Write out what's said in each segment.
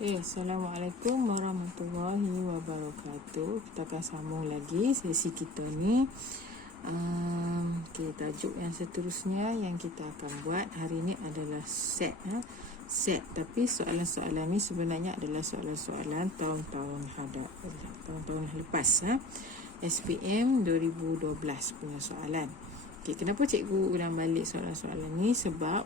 Assalamualaikum warahmatullahi wabarakatuh. Kita akan sambung lagi sesi kita ni. Tajuk yang seterusnya yang kita akan buat hari ni adalah set. Set, tapi soalan-soalan ni sebenarnya adalah soalan-soalan tahun-tahun lepas. SPM 2012 punya soalan. Kenapa cikgu ulang balik soalan-soalan ni? Sebab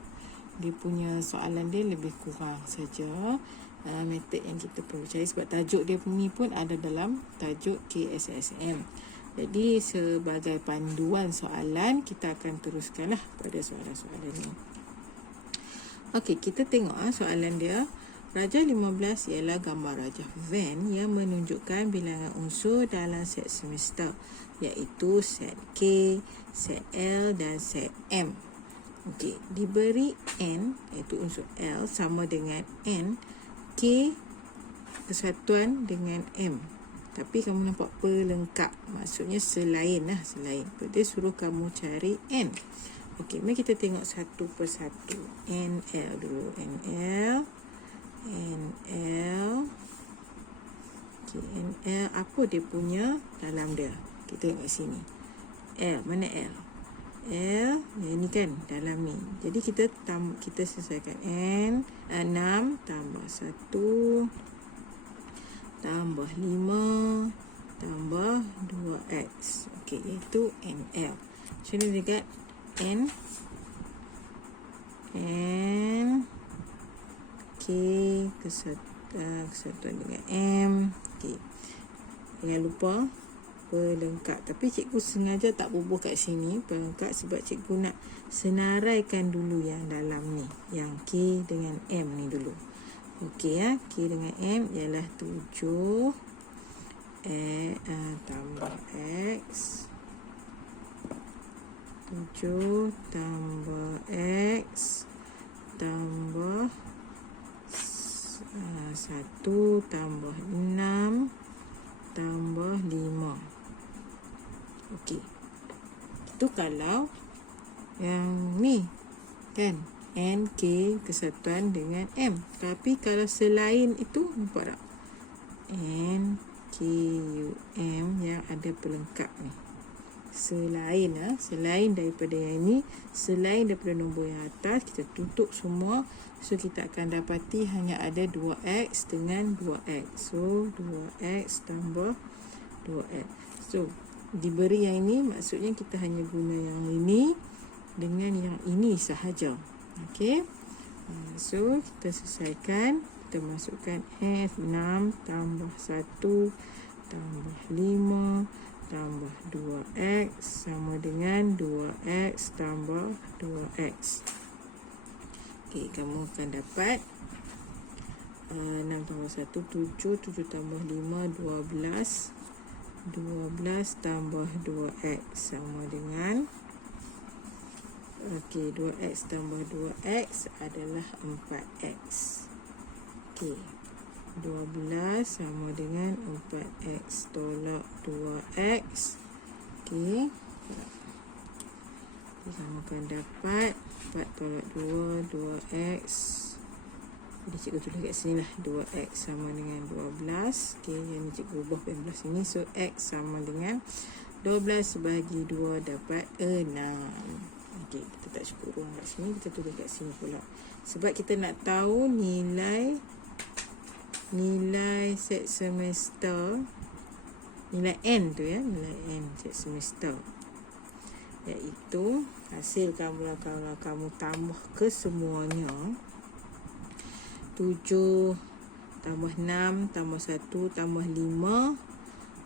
dia punya soalan dia lebih kurang saja metod yang kita perlu cari, sebab tajuk dia ni pun ada dalam tajuk KSSM. Jadi sebagai panduan soalan, kita akan teruskanlah pada soalan-soalan ni. Okey, kita tengok soalan dia. Rajah 15 ialah gambar rajah Venn yang menunjukkan bilangan unsur dalam set semester, iaitu set K, set L dan set M. Okey, diberi N, iaitu unsur L sama dengan N, K kesatuan dengan M. Tapi kamu nampak pelengkap, maksudnya selain. Dia suruh kamu cari N. Okey, mari kita tengok satu persatu. NL dulu. NL. Okey, NL apa dia punya dalam dia? Kita tengok sini. L, mana L? L, ni kan dalam ni. Jadi kita selesaikan N 6 tambah 1 tambah 5 tambah 2x. Okey, iaitu NL. Macam ni dekat N K kesatuan dengan M. Okey, jangan lupa pelengkap. Tapi cikgu sengaja tak bubuh kat sini pelengkap sebab cikgu nak senaraikan dulu yang dalam ni, yang K dengan M ni dulu. Okey K dengan M ialah 7 tambah X, 7 tambah X tambah 1 tambah 6 tambah 5. Okey, itu kalau yang ni kan NK kesatuan dengan M. Tapi kalau selain itu, nampak tak? NQM yang ada pelengkap ni. Selain daripada yang ni, selain daripada nombor yang atas, kita tutup semua. So kita akan dapati hanya ada 2x dengan 2x. So 2x tambah 2x. So diberi yang ini, maksudnya kita hanya guna yang ini dengan yang ini sahaja. Okey. So kita selesaikan. Kita masukkan F 6 tambah 1 tambah 5 tambah 2x sama dengan 2x tambah 2x. Okey, kamu akan dapat 6 tambah 1 7, 7 tambah 5 12 tambah 2x sama dengan 2x tambah 2x adalah 4x. Okey, 12 sama dengan 4x tolak 2x. Okey, kamu akan dapat 4 tolak 2 2x. Jadi cikgu tulis kat sini lah, 2x sama dengan 12. Okey, yang ni cikgu ubah 15 ini. So x sama dengan 12 bagi 2 dapat 6. Okey, kita tak cukup ruang kat sini, kita tulis kat sini pula. Sebab kita nak tahu nilai set semester, nilai N tu ya, nilai N set semester. Iaitu hasil kamu kalau kamu tambah ke semuanya, 7 tambah 6 tambah 1 tambah 5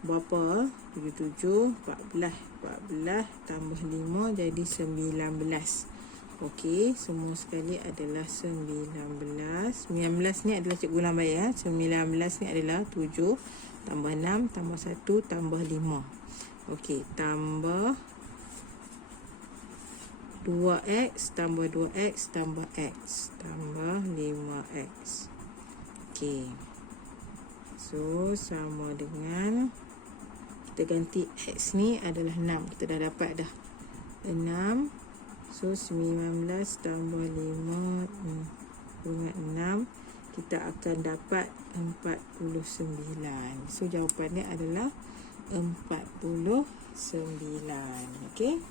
berapa? 7 14 tambah 5 jadi 19. Okey, semua sekali adalah 19. 19 ni adalah cikgu ulang balik ya. 19 ni adalah 7 tambah 6 tambah 1 tambah 5. Okey, tambah 2x tambah 2x tambah x tambah 5x. Okey, so sama dengan, kita ganti x ni adalah 6. Kita dah dapat dah 6. So 19 tambah 5 dengan 6 kita akan dapat 49. So jawapannya adalah 49. Okey,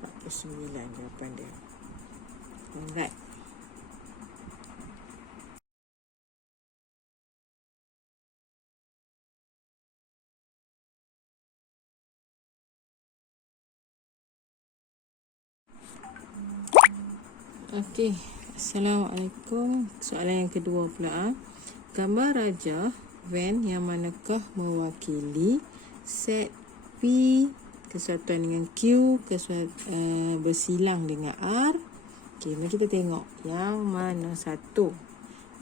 49 jawapan dia. Alright. Okey, Assalamualaikum. Soalan yang kedua pula. Gambar rajah van yang manakah mewakili set P kesatuan dengan Q bersilang dengan R. Okey, mari kita tengok yang mana satu.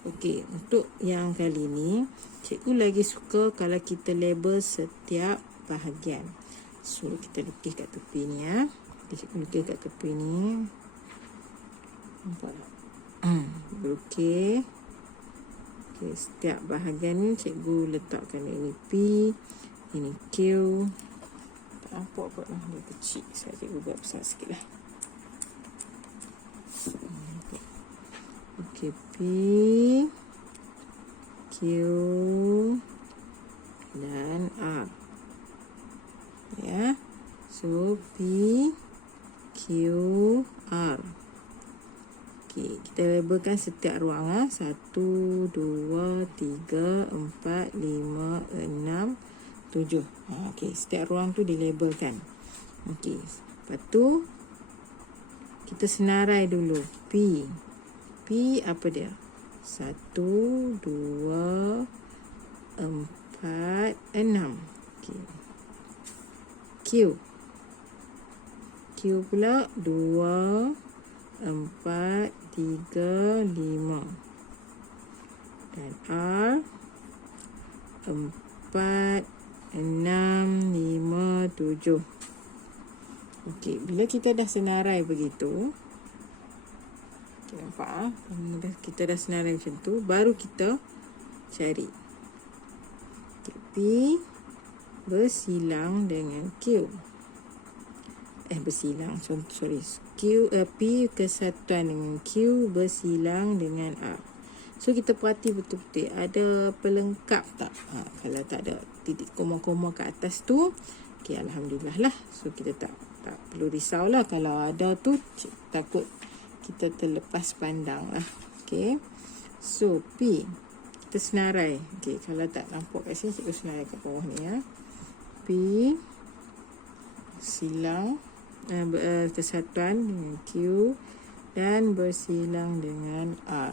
Okey, untuk yang kali ni cikgu lagi suka kalau kita label setiap bahagian. So kita lukis kat tepi ni ya. Cikgu lukis kat tepi ni. Nampak tak? Okey. Okey, setiap bahagian ni cikgu letakkan ini P, ini Q. Tak nampak kot lah, dia kecil. Saya cikgu buat besar sikit lah. Okey, P, Q dan R. Ya. So P, Q, R. Okey, kita labelkan setiap ruang 1, 2, 3, 4, 5, 6, 7. Okey, setiap ruang tu dilabelkan. Okey, lepas tu kita senarai dulu P. P apa dia? 1, 2, 4, 6. Okey. Q. Q pula 2, 4, 3, 5. Dan R 4, 6, 5, 7. Okey, bila kita dah senarai begitu, okay, nampak kita dah senarai macam tu, baru kita cari okay, P bersilang dengan Q. Bersilang, sorry. P kesatuan dengan Q bersilang dengan R. So kita perhati betul-betul ada pelengkap tak? Kalau tak ada titik koma-koma kat atas tu, okey, alhamdulillah lah. So kita tak perlu risau lah. Kalau ada tu takut kita terlepas pandang lah. Okey. So P kita senarai. Okey, kalau tak nampak kat sini, cikgu senarai kat bawah ni ya. P silang kesatuan dengan Q dan bersilang dengan R.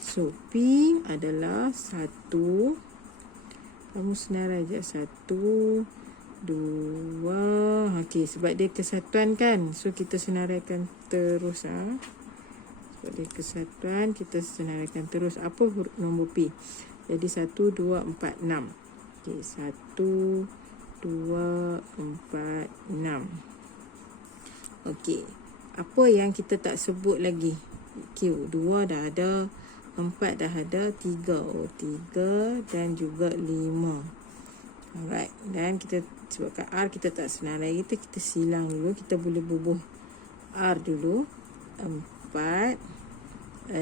So P adalah 1. Kamu senarai je 1, 2. Okey, sebab dia kesatuan kan. So kita senaraikan terus Sebab dia kesatuan, kita senaraikan terus. Apa huruf nombor P? Jadi 1, 2, 4, 6. Okey, 1, 2, 4, 6. Okey, apa yang kita tak sebut lagi? Q, 2 dah ada, 4 dah ada, 3. 3 dan juga 5. Alright, dan kita sebabkan R kita tak senarai, kita silang dulu. Kita boleh bubuh R dulu. 4, 6,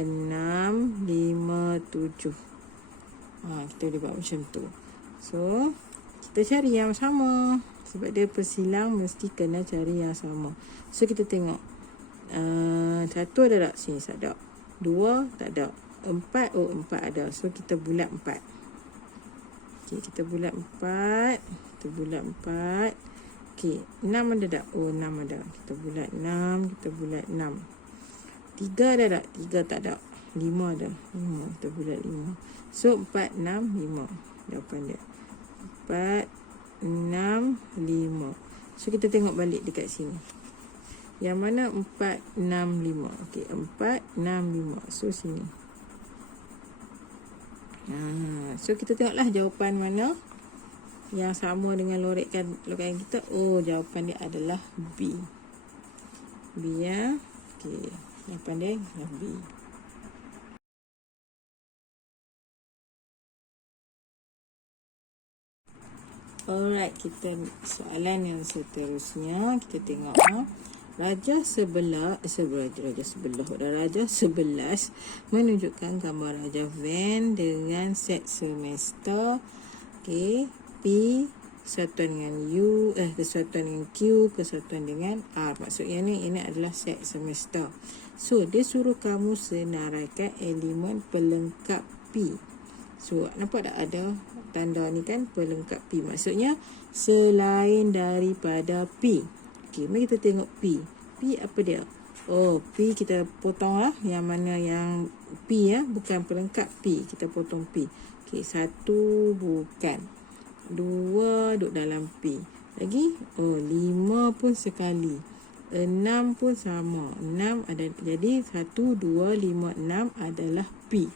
5, 7. Kita boleh buat macam tu. So kita cari yang sama. Sebab dia persilang, mesti kena cari yang sama. So kita tengok 1 ada tak? Sini tak ada. 2 tak ada. 4, 4 ada. So kita bulat 4. Okey, kita bulat 4. Kita bulat 4. Okey, 6 ada tak? 6 ada. Kita bulat 6. Kita bulat 6. 3 ada tak? 3 tak ada. 5 ada. 5. Kita bulat 5. So 4, 6, 5. Jawapan dia 4, 6, 5. So kita tengok balik dekat sini. Yang mana 4, 6, 5. Okey, 4, 6, 5. So sini. So kita tengoklah jawapan mana yang sama dengan lorekan kita. Jawapan dia adalah B. B ya. Okey, jawapan dia adalah B. Alright, kita soalan yang seterusnya kita tengok Raja 11 menunjukkan gambar Raja Van dengan set semester. Okey, P kesatuan dengan U, kesatuan dengan Q, kesatuan dengan R. Maksudnya ini adalah set semester. So, dia suruh kamu senaraikan elemen pelengkap P. So, nampak tak ada tanda ni kan, pelengkap P. Maksudnya selain daripada P. Okey, mari kita tengok P. P apa dia? Oh, P kita potong lah. Yang mana yang P ya, bukan pelengkap P. Kita potong P. Okey, 1 bukan. 2 duduk dalam P. Lagi, 5 pun sekali. 6 pun sama. 6 ada, jadi 1, 2, 5, 6 adalah P.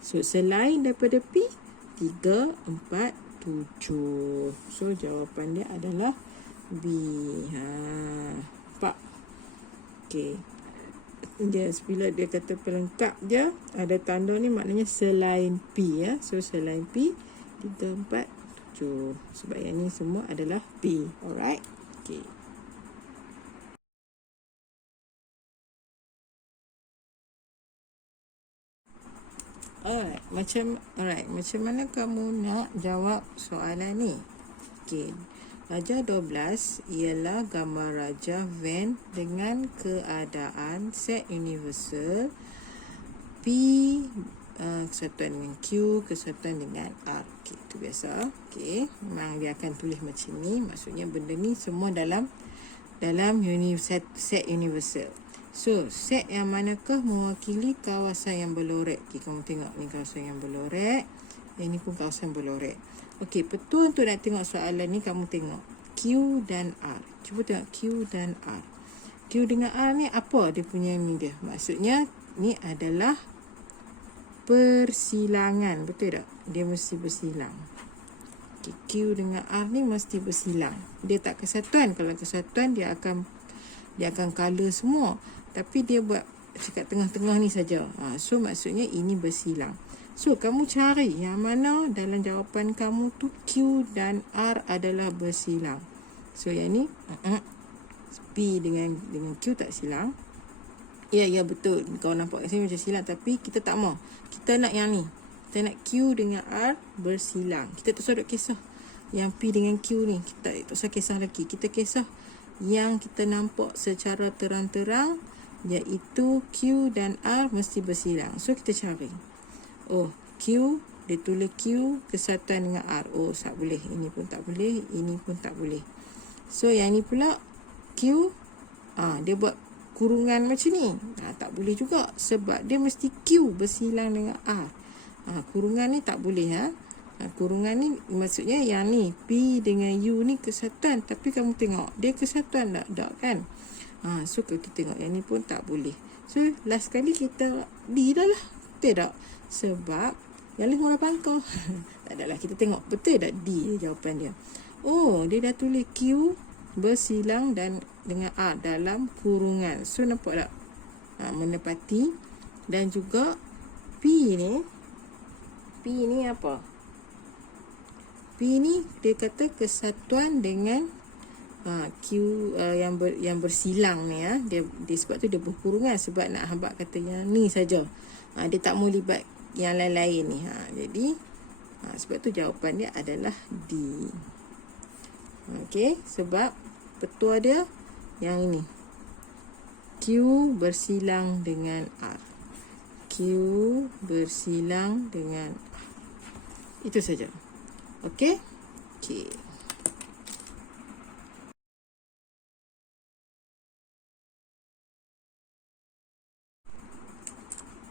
So, selain daripada P, 3, 4, 7. So, jawapan dia adalah B. Nampak? Okey. Bila dia kata pelengkap je, ada tanda ni maknanya selain P ya. So, selain P, 3, 4, 7. Sebab yang ni semua adalah P. Alright? Okey. Macam mana kamu nak jawab soalan ni? Okey. Raja 12 ialah gambar Raja Van dengan keadaan set universal P kesatuan dengan Q, kesatuan dengan R. Okey, itu biasa. Okey, memang dia akan tulis macam ni. Maksudnya benda ni semua dalam set universal. So, set yang manakah mewakili kawasan yang berlorek? Okay, kamu tengok ni kawasan yang berlorek. Yang ni pun kawasan berlorek. Okey, betul untuk nak tengok soalan ni, kamu tengok Q dan R. Cuba tengok Q dan R. Q dengan R ni apa dia punya ni dia? Maksudnya, ni adalah persilangan. Betul tak? Dia mesti bersilang. Okay, Q dengan R ni mesti bersilang. Dia tak kesatuan. Kalau kesatuan, dia akan colour semua. Tapi dia buat dekat tengah-tengah ni saja. So, maksudnya ini bersilang. So, kamu cari yang mana dalam jawapan kamu tu Q dan R adalah bersilang. So, yang ni P dengan Q tak silang. Ya, betul. Kau nampak kat sini macam silang. Tapi kita tak mau. Kita nak yang ni. Kita nak Q dengan R bersilang. Kita tak usah duk kisah yang P dengan Q ni. Kita tak usah kisah lagi. Kita kisah yang kita nampak secara terang-terang, iaitu Q dan R mesti bersilang. So, kita cari. Oh, Q, dia tulis Q kesatuan dengan R. Oh, tak boleh. Ini pun tak boleh. Ini pun tak boleh. So, yang ni pula Q, dia buat kurungan macam ni. Tak boleh juga. Sebab dia mesti Q bersilang dengan R. Kurungan ni tak boleh. Kurungan ni maksudnya yang ni P dengan U ni kesatuan. Tapi kamu tengok, dia kesatuan tak kan? So, kita tengok yang ni pun tak boleh. So, last kali kita D dah lah. Betul tak? Sebab yang lain orang pangkal. Tak adalah, kita tengok betul tak D jawapan dia. Oh, dia dah tulis Q bersilang dan dengan R dalam kurungan. So, nampak tak? Menepati. Dan juga P ni apa? P ni dia kata kesatuan dengan Q yang bersilang ni dia sebab tu dia berkurungan, sebab nak hamba kata yang ni saja. Dia tak mau libat yang lain-lain ni. Jadi sebab tu jawapan dia adalah D. Okey, sebab petua dia yang ini. Q bersilang dengan R. Q bersilang dengan R. Itu saja. Okey? Okey.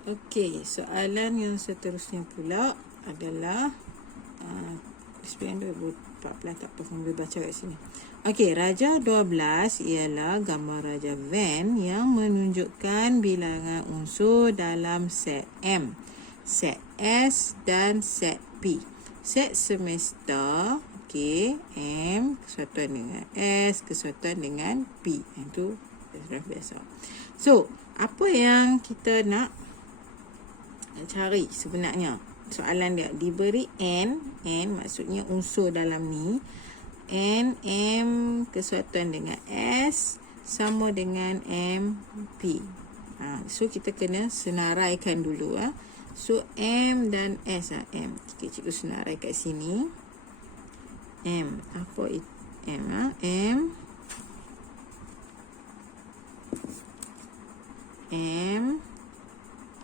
Okey, soalan yang seterusnya pula adalah Sebenarnya 2014 tak apa, boleh baca kat sini. Okey, Raja 12 ialah gambar Raja Van yang menunjukkan bilangan unsur dalam set M, set S dan set P. Set semester, okey, M kesatuan dengan S, kesatuan dengan P. Itu biasa. So, apa yang kita nak cari sebenarnya? Soalan dia diberi N maksudnya unsur dalam ni. N, M kesatuan dengan S, sama dengan MP. So kita kena senaraikan dulu. So M dan S. M. Cikgu senarai kat sini. M. Apa itu? M. M. M.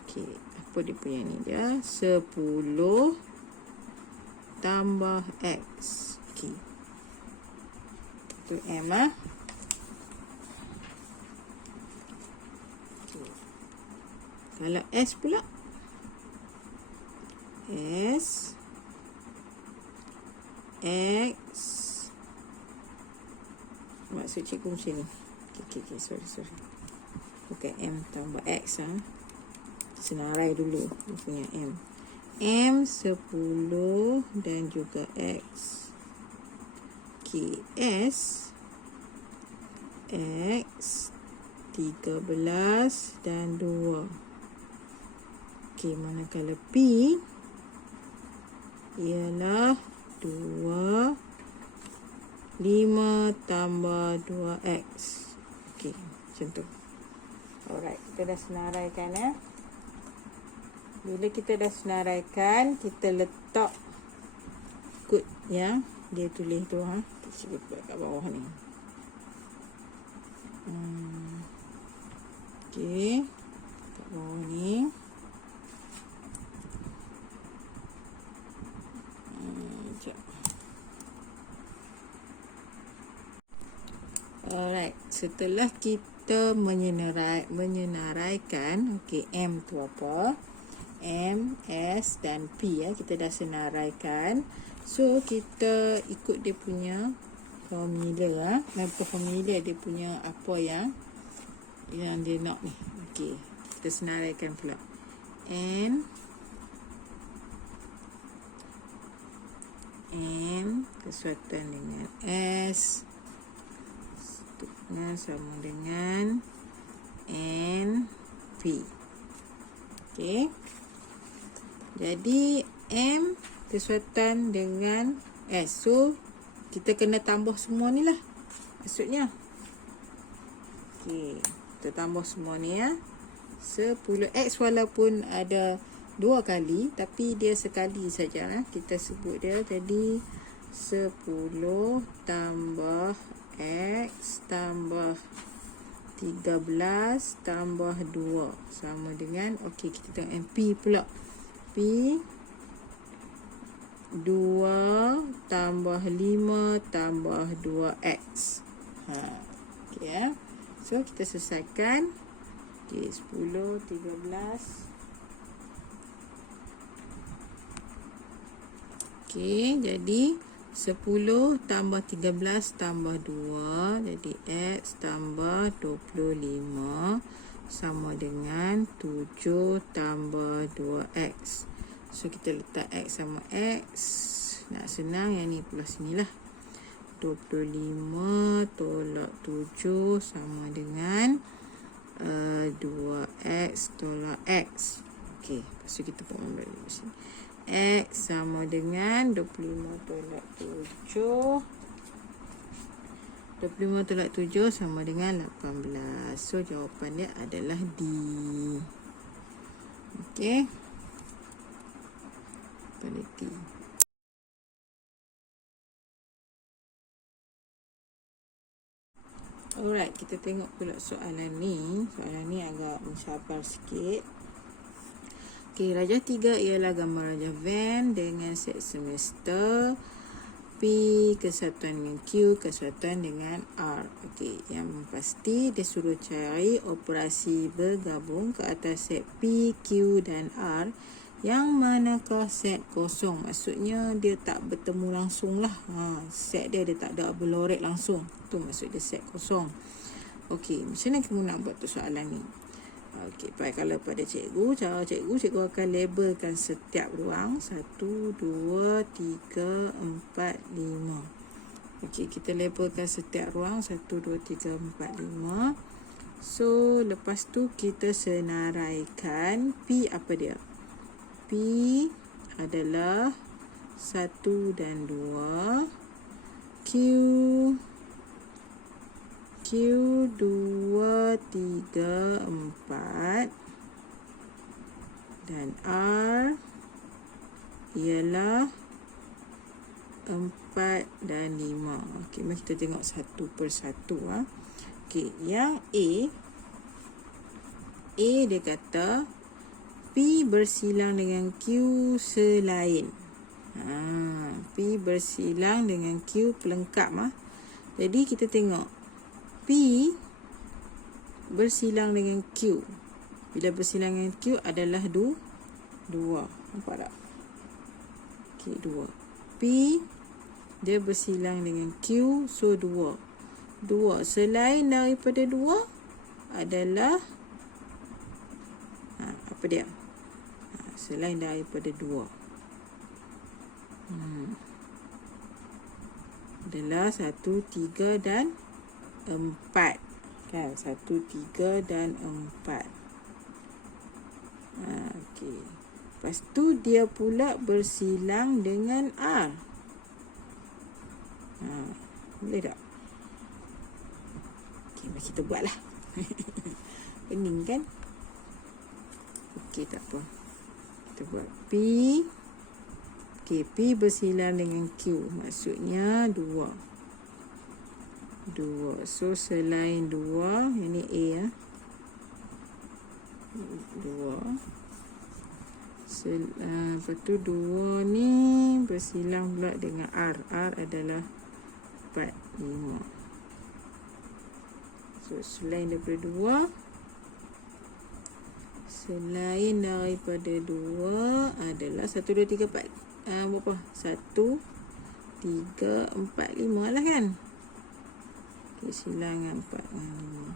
Okay. Apa dia punya ni dia? 10 tambah X. Okay. Itu M lah. Okay. Kalau S pula. S. X. Maksud cikgu macam ni. Okay, sorry. Bukan M tambah X. Senarai dulu dia punya M. M 10 dan juga X. Okay, S. X 13 dan 2. Okay, manakala P ialah 2 5 tambah 2X. Okay, macam tu. Alright, kita dah senaraikan Bila kita dah senaraikan, kita letak kod yang dia tulis tu. Kita buat kat bawah ni. Okay, kat bawah ni. Alright, setelah kita menyenaraikan, okay, M tu apa? M, S dan P kita dah senaraikan. So kita ikut dia punya formula formula dia punya apa yang dia nak ni. Okay, kita senaraikan pula. M kesuatan dengan S sama dengan NP. Okay. Jadi M kesuatan dengan S. So kita kena tambah semua ni lah maksudnya. Okay, kita tambah semua ni 10X walaupun ada 2 kali, tapi dia sekali saja. Kita sebut dia tadi 10 tambah X tambah 13 tambah 2 sama dengan, okey, kita tengok MP pula. P 2 tambah 5 tambah 2X. Okey So kita selesaikan. Okey, 10 13. Okey, jadi 10 tambah 13 tambah 2, jadi X tambah 25 sama dengan 7 tambah 2X. So kita letak X sama X. Nak senang, yang ni plus ni lah. 25 tolak 7 sama dengan 2X tolak X. Okey, lepas tu kita buat balik di sini. X sama dengan 25 tolak 7. 25 tolak 7 sama dengan 18. So jawapan dia adalah D. Okey. Pada D. Alright, kita tengok pula soalan ni. Soalan ni agak mencabar sikit. Okey, rajah 3 ialah gambar rajah van dengan set semester. P kesatuan dengan Q kesatuan dengan R. Okey, yang pasti dia suruh cari operasi bergabung ke atas set P, Q dan R. Yang manakah set kosong? Maksudnya dia tak bertemu langsung lah. Set dia tak ada berlorek langsung. Tu maksud dia set kosong. Okey, macam mana kamu nak buat tu soalan ni? Okey, baik, kalau pada cikgu, cara cikgu akan labelkan setiap ruang 1, 2, 3, 4, 5. Okey, kita labelkan setiap ruang 1, 2, 3, 4, 5. So, lepas tu kita senaraikan P apa dia? P adalah 1 dan 2. Q Q 2, 3, 4 dan R ialah 4 dan 5. Okey, mari kita tengok satu persatu. Okey, yang A dia kata P bersilang dengan Q selain. P bersilang dengan Q pelengkap. Jadi kita tengok P bersilang dengan Q. Bila bersilang dengan Q adalah 2. Nampak tak? Okey, 2. P dia bersilang dengan Q, so 2. Selain daripada 2 adalah apa dia? Selain daripada 2 adalah 1, 3 dan 4. Kan? 1, 3 dan 4. Okey. Lepas tu dia pula bersilang dengan R. Boleh tak? Okey, mari kita buatlah. Pening kan? Okey, tak apa. Kita buat P. Okey, P bersilang dengan Q. Maksudnya 2. So, selain 2, yang ni A. 2. Lepas tu 2 ni bersilang pula dengan R. R adalah 4, 5. So, selain daripada 2 adalah 1, 2, 3, 4. Berapa? 1, 3, 4, 5 lah kan? Okey, silangan 4 dan 5.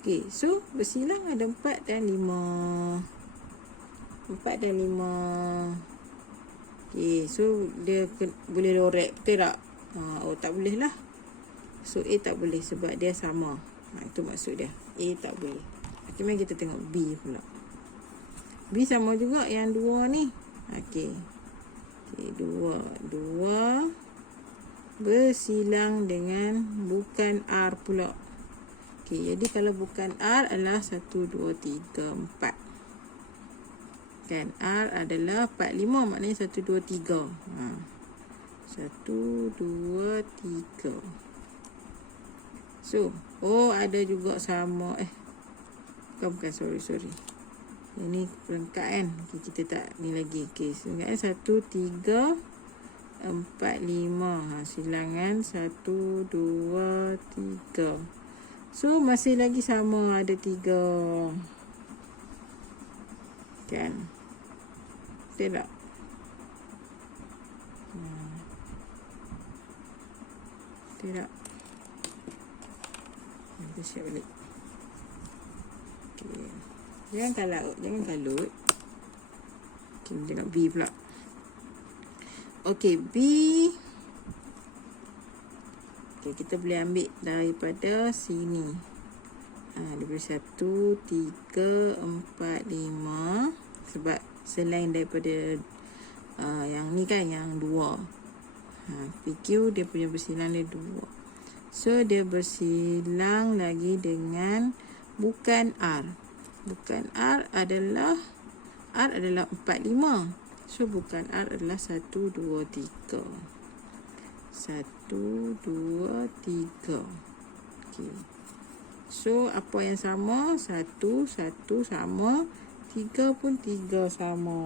Okey, so bersilang ada 4 dan 5. 4 dan 5. Okey, so dia boleh lorek, betul tak? Tak boleh lah. So A tak boleh sebab dia sama. Itu maksud dia. A tak boleh. Okey, mari kita tengok B pula. B sama juga yang 2 ni. Okey. 2 bersilang dengan bukan R pula. Okey, jadi kalau bukan R adalah 1, 2, 3, 4. Kan? R adalah 4, 5. Maknanya 1, 2, 3. 1, 2, 3. So, ada juga sama. Bukan, sorry. Ini pelengkap kan? Okay, kita tak ni lagi. Okay, silangan 1, 3, 4, 5. Silangan 1, 2, 3. So, masih lagi sama, ada 3. Kan? Betul tak? Betul tak? Kita siap balik. Okay. Jangan kalut. Okay, tengok B pula. Okay, B. Okay, kita boleh ambil daripada sini. Daripada 1, 3, 4, 5. Sebab selain daripada yang ni kan, yang 2. PQ dia punya bersilang dia 2. So, dia bersilang lagi dengan bukan R. Bukan R adalah 4, 5. So, bukan R adalah 1, 2, 3. 1, 2, 3. Okay. So, apa yang sama? 1 sama. 3 pun 3 sama.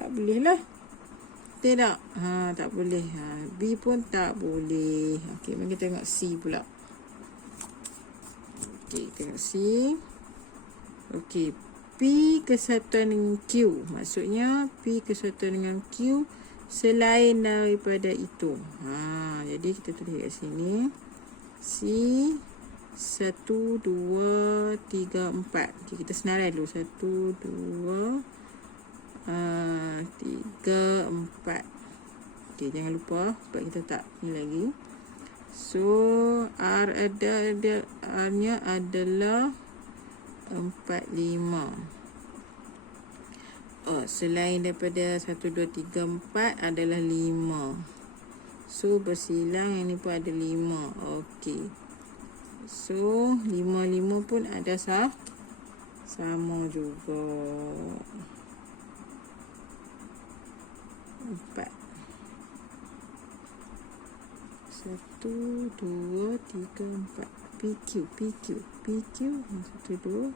Tak boleh lah. Tidak. Tak boleh. B pun tak boleh. Okey, mari kita tengok C pula. Okey, tengok C. Okey, P kesatuan dengan Q. Maksudnya P kesatuan dengan Q selain daripada itu. Jadi kita tulis kat sini. C 1, 2, 3, 4. Okay, kita senarai dulu. 1, 2, 3, 4. Okay, jangan lupa sebab kita tak ni lagi. So, R R-nya adalah 4, 5. Selain daripada 1, 2, 3, 4 adalah 5. So, bersilang yang ni pun ada 5. Okey. So 5 pun ada sama juga. 4. 1, 2, 3, 4. PQ. 1, 2,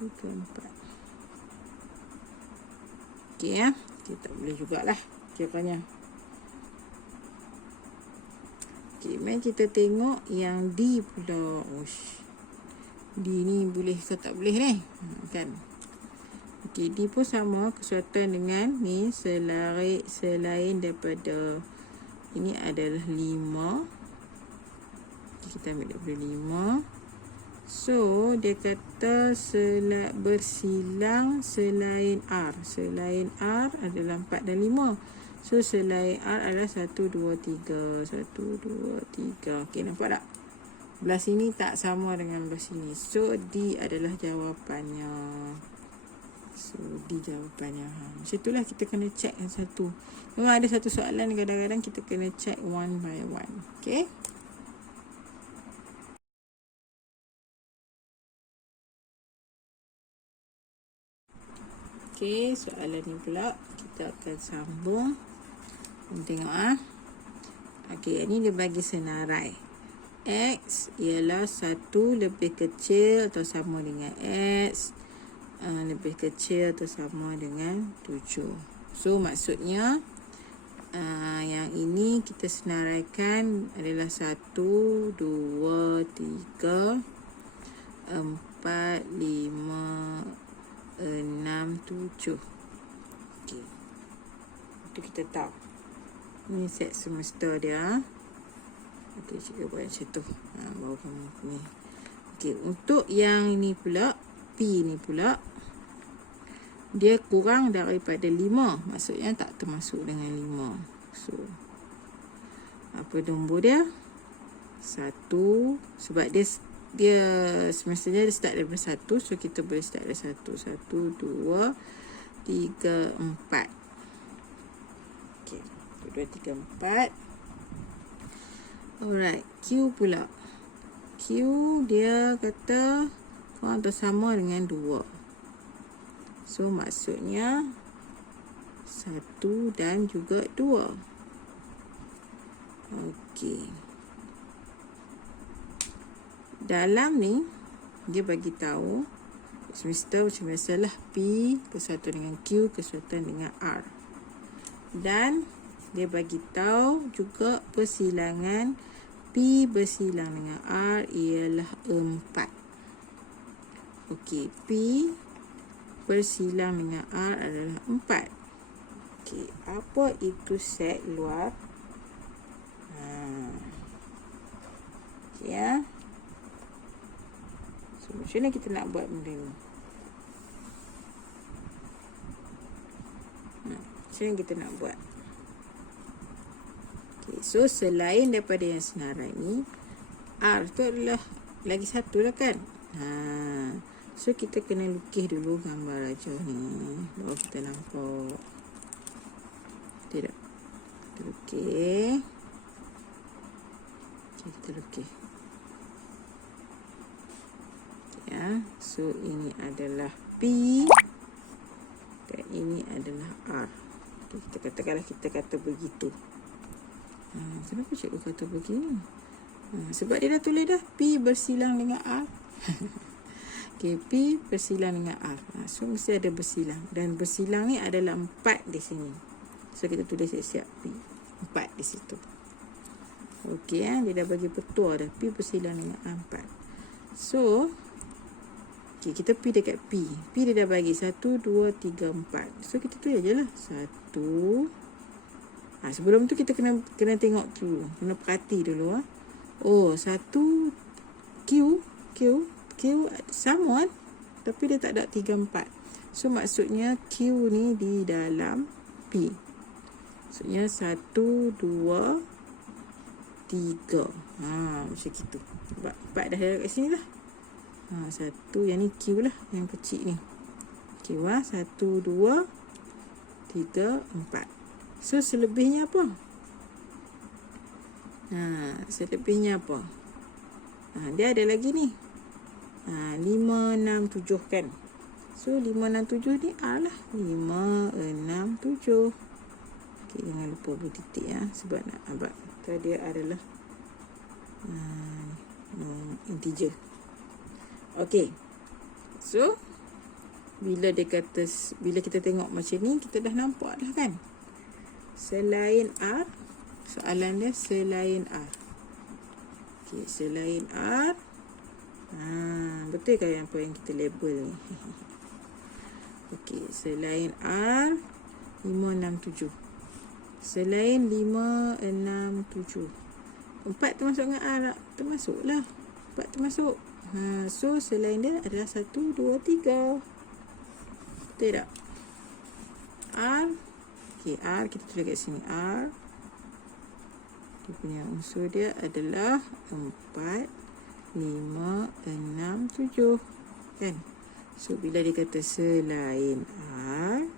3, 4. Okey ya. Kita boleh jugalah kiranya. Okey, mari kita tengok yang D pula. D ni boleh ke tak boleh ni? Kan? Okey, D pun sama kesuatan dengan ni selain daripada ini adalah 5. Kita ambil daripada 5. So, dia kata bersilang selain R. Selain R adalah 4 dan 5. So, selain R adalah 1, 2, 3. 1, 2, 3. Okey, nampak tak? Belah sini tak sama dengan belah sini. So, D adalah jawapannya. So, D jawapannya. Macam itulah kita kena check yang satu. Memang ada satu soalan kadang-kadang kita kena check one by one. Okey? Okey, soalan ni pula kita akan sambung. Tengok Okey, ini dia bagi senarai. X ialah 1 lebih kecil atau sama dengan X lebih kecil atau sama dengan 7. So maksudnya yang ini kita senaraikan adalah 1, 2, 3, 4, 5, 6, 7. Okey. Itu kita tahu. Ini set semester dia. Okey, cikgu buat macam tu. Baru kamu ni. Okey, untuk yang ini pula, P ni pula, dia kurang daripada 5. Maksudnya tak termasuk dengan 5. So, apa nombor dia? 1. Sebab dia semestinya dia start daripada 1. So, kita boleh start dari 1. 1, 2, 3, 4. Okey. 1, 2, 3, 4. Alright. Q pula. Q dia kata kurang atau sama dengan 2. So, maksudnya 1 dan juga 2. Okey. Dalam ni, dia bagi tahu semester macam biasalah P kesuatan dengan Q kesuatan dengan R. Dan dia bagi tahu juga persilangan P bersilang dengan R ialah 4. Okey, P bersilang dengan R adalah 4. Okey, apa itu set luar? Okey ya. So, macam mana kita nak buat benda ni? Macam mana kita nak buat? Okay, so selain daripada yang senarai ni, R tu adalah lagi satu lah kan? So kita kena lukis dulu gambar rajah ni. Baru kita nampak. Tidak. Kita lukis. Okay, kita lukis. Ya, so ini adalah P dan ini adalah R. Okay, kita katakanlah kita kata begitu. Kenapa cikgu kata begini? Sebab dia dah tulis dah P bersilang dengan R. Okay, P bersilang dengan R. So mesti ada bersilang. Dan bersilang ni adalah 4 di sini. So kita tulis siap-siap P 4 di situ. Okay, dia dah bagi petua dah P bersilang dengan R 4. So okay, kita P dekat P. P dia dah bagi 1, 2, 3, 4. So, kita tulis je lah. 1. Sebelum tu kita kena tengok dulu. Kena perhati dulu. Oh, 1 Q sama kan? Tapi dia tak ada 3, 4. So, maksudnya Q ni di dalam P. Maksudnya 1, 2, 3. Macam gitu. Sebab 4 dah ada kat sini lah. 1, yang ni Q lah, yang kecil ni. Q 1, 2, 3, 4. So selebihnya apa? Selebihnya apa? Dia ada lagi ni. 5, 6, 7 kan. So 5, 6, 7 ni R lah. 5, 6, 7. Okay, jangan lupa beri titik ya. Sebab nak abad dia adalah integer. Okay. So bila kita tengok macam ni, kita dah nampak dah kan. Selain R, soalan dia selain R. Okay, selain R. Betul ke apa yang kita label ni? Okey, selain R 5, 6, 7. Selain 5, 6, 7. 4 termasuk dengan R tak? Termasuklah. 4 termasuk. So selain dia adalah 1, 2, 3. Betul tak? R. Okey, R kita tulis kat sini. R. Dia punya unsur dia adalah 4, 5, 6, 7. Kan? So, bila dia kata selain R,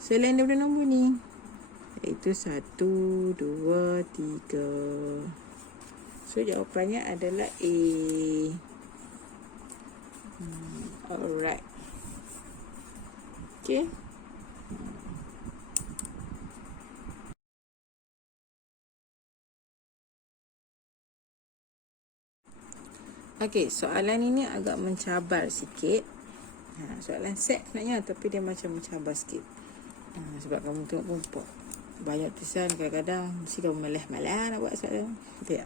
selain daripada nombor ni, iaitu 1, 2, 3. So, jawapannya adalah A. Alright. Okay. Okay, soalan ini agak mencabar sikit. Soalan set sebenarnya, tapi dia macam mencabar sikit. Sebab kamu tengok pun banyak tulisan, kadang-kadang mesti kamu malas nak buat soalan. Tak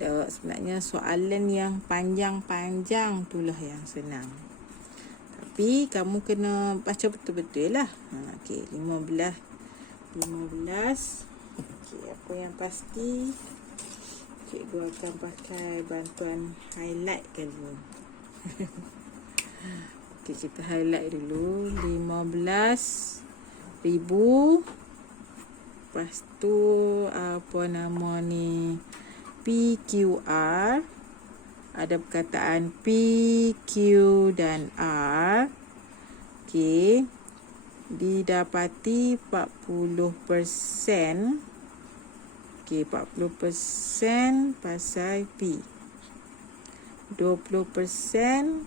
ada. Sebenarnya soalan yang panjang-panjang itulah yang senang. Tapi kamu kena baca betul-betul lah. Okay, 15. Okay, apa yang pasti cikgu akan pakai bantuan highlight kali ni. Okay, kita highlight dulu. 15,000. Lepas tu apa nama ni? PQR. Ada perkataan P, Q dan R. Okay. Didapati 40%. Okay, 40% pasal P. 20%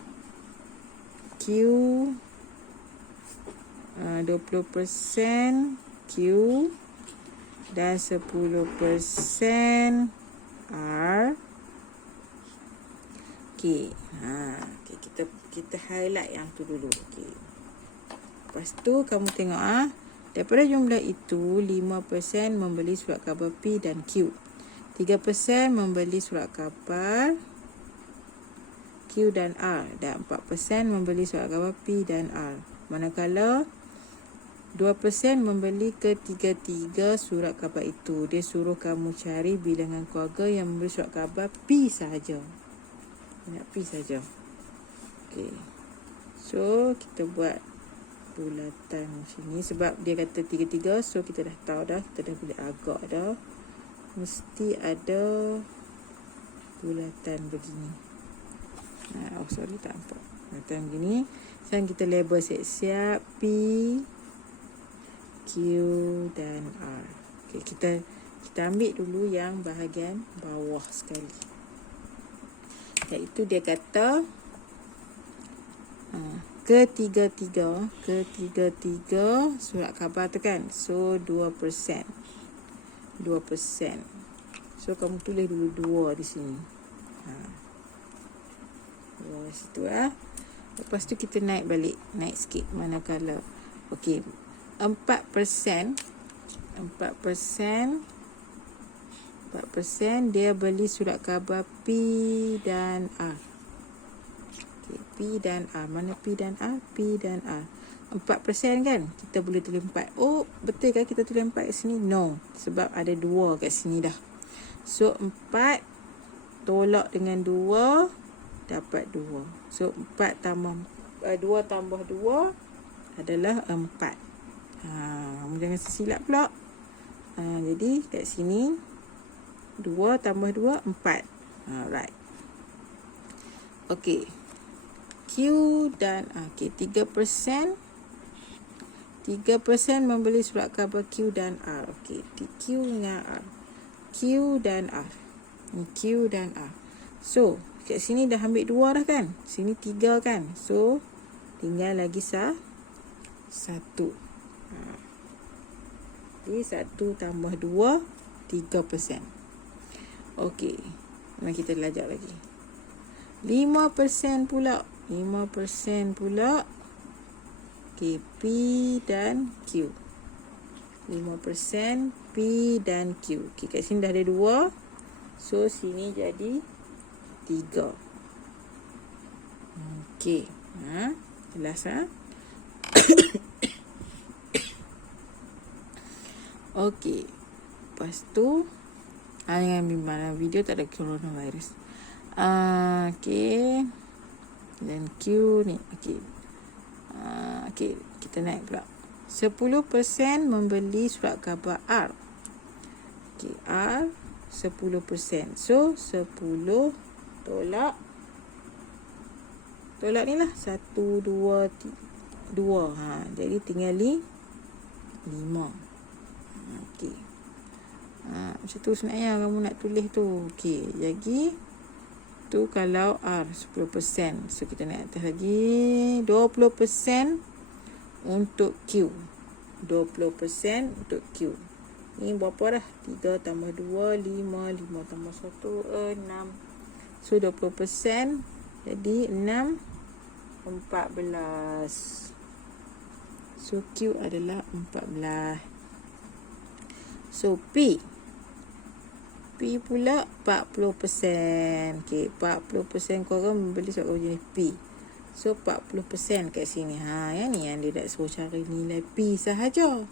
Q. 20% Q. Dan 10% R. Okay. Okay, kita highlight yang tu dulu. Okay. Lepas tu kamu tengok daripada jumlah itu 5% membeli surat khabar P dan Q. 3% membeli surat khabar Q dan R, dan 4% membeli surat khabar P dan R. Manakala 2% membeli ketiga-tiga surat khabar itu. Dia suruh kamu cari bilangan keluarga yang membeli surat khabar P sahaja. Nak P saja. Okey. So, kita buat bulatan macam ni. Sebab dia kata 3-3, so kita dah tahu dah. Kita dah boleh agak dah. Mesti ada bulatan begini. Sorry, tak nampak. Bulatan begini. Sekarang kita label siap-siap P, Q dan R. Okay, kita ambil dulu yang bahagian bawah sekali. Iaitu dia kata ketiga-tiga surat khabar tu kan. So 2%. So kamu tulis dulu 2 di sini. 2 situ Lepas tu kita naik balik, naik sikit manakala. Okey. 4% dia beli surat khabar P dan R. Okay, P dan R. Mana P dan R? P dan R. 4% kan? Kita boleh tulis 4. Oh, betul kan kita tulis 4 kat sini? No. Sebab ada 2 kat sini dah. So, 4 tolak dengan 2 dapat 2. So, 2 tambah 2 adalah 4. Kamu jangan silap pula. Jadi, kat sini 2 tambah 2, 4. Alright. Okey. Q dan 3% membeli surat khabar Q dan R. Okey, Q dengan R. Q dan R. Q dan R. So kat sini dah ambil 2 dah kan, sini 3 kan, so tinggal lagi 1. Jadi 1 tambah 2 3%. Okey, mari kita belajar lagi. 5% pula. 5% pula. Okey, P dan Q. 5% P dan Q. Okey, kat sini dah ada 2. So sini jadi 3. Okey. Jelas Okey. Lepas tu jangan bimbang, video tak ada coronavirus. Okey. Dan Q ni. Okey. Okey, kita naik pula. 10% membeli surat khabar R. Okey, R 10%. So 10 tolak ni lah 1, 2, 2. Jadi tinggal 5. Okey. Macam tu sebenarnya kamu nak tulis tu. Okey, jadi tu kalau R 10%. So kita naik atas lagi 20% untuk Q. 20% untuk Q. Ni berapa dah? 3 tambah 2 5, 5 tambah 1 6. So 20% jadi 6 14. So Q adalah 14. So P pula 40%. Okey, 40% korang membeli surat khabar jenis P. So 40% kat sini. Yang ni yang dia nak suruh cari nilai P sahaja.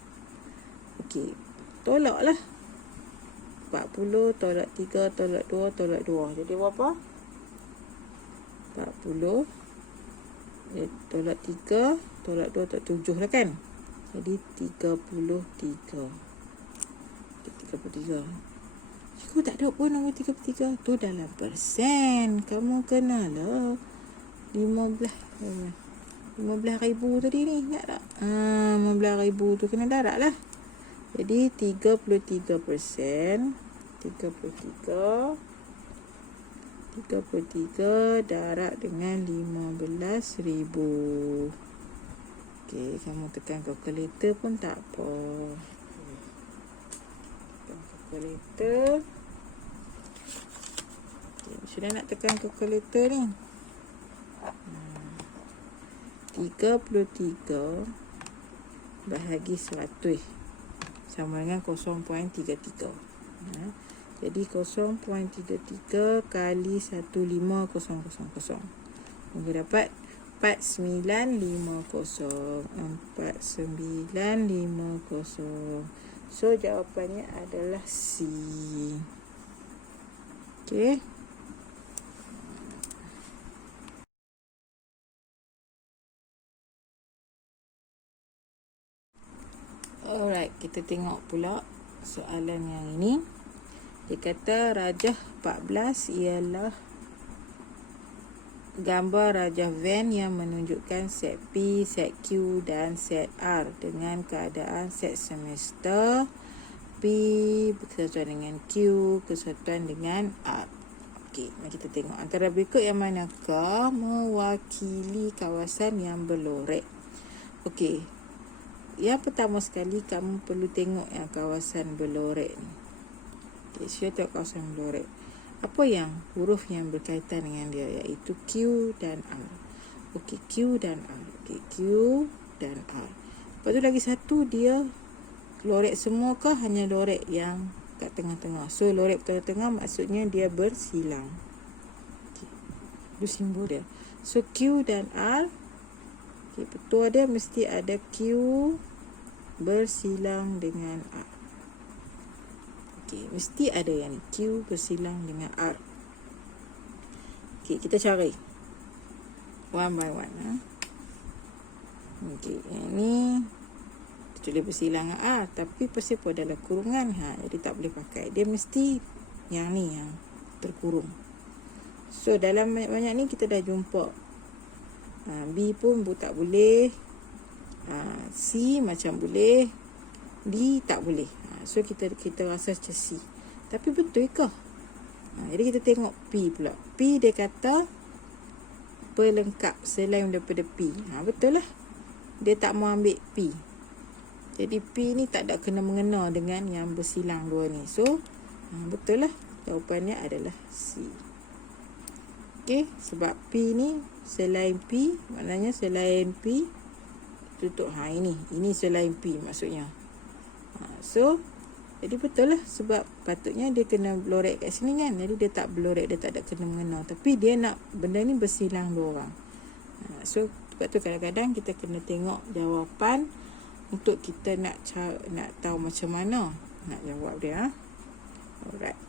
Okey, tolaklah. 40 tolak 3 tolak 2 tolak 2. Jadi berapa? 40 tolak 3 tolak 2 tolak 7 lah kan. Jadi 33. 33. Cikgu tak ada pun nombor 33. Tu dalam persen. Kamu kenalah 15,000 tadi ni. Ingat tak? 15,000 tu kena darab lah. Jadi 33%. 33 darab dengan 15,000. Okey, kamu tekan kalkulator pun tak apa. Tekan kalkulator. Okey, sudah nak tekan kalkulator ni. 33 bahagi 100 sama dengan 0.33. Jadi 0.33 kali 15000. Mungkin dapat 4950. 4950. So jawapannya adalah C. Okey. Alright, kita tengok pula soalan yang ini. Dia kata rajah 14 ialah gambar rajah van yang menunjukkan set P, set Q dan set R dengan keadaan set semester P bersatuan dengan Q, kesatuan dengan R. Okey, mari kita tengok antara berikut yang manakah mewakili kawasan yang berlorek. Okey, yang pertama sekali kamu perlu tengok yang kawasan berlorek ni. Okay, saya tengok kawasan berlorek. Apa yang huruf yang berkaitan dengan dia, iaitu Q dan R. Okey, Q dan R. Okey, Q dan R. Lepas tu lagi satu, dia lorek semua ke hanya lorek yang kat tengah-tengah. So lorek tengah-tengah maksudnya dia bersilang. Okey, itu simbol dia. So Q dan R. Okey, petua dia mesti ada Q bersilang dengan R. Okey, mesti ada yang ni, Q bersilang dengan R. Okey, kita cari one by one. Okey, yang ni tulis bersilang dengan R, tapi pasti pun dalam kurungan. Jadi tak boleh pakai. Dia mesti yang ni yang terkurung. So dalam banyak-banyak ni kita dah jumpa. B pun tak boleh. C macam boleh. D tak boleh. So kita rasa macam C. Tapi betul ke? Jadi kita tengok P pula. P dia kata pelengkap selain daripada P. Betul lah. Dia tak mau ambil P. Jadi P ni tak ada kena-mengena dengan yang bersilang dua ni. So, betul lah. Jawapannya adalah C. Okey, sebab P ni selain P, maknanya selain P tutup. Ini selain P maksudnya. So, jadi betul lah. Sebab patutnya dia kena blorek kat sini kan. Jadi dia tak blorek, dia tak ada kena-mengena. Tapi dia nak benda ni bersilang dua orang. So, sebab tu kadang-kadang kita kena tengok jawapan untuk kita nak tahu macam mana nak jawab dia. Alright.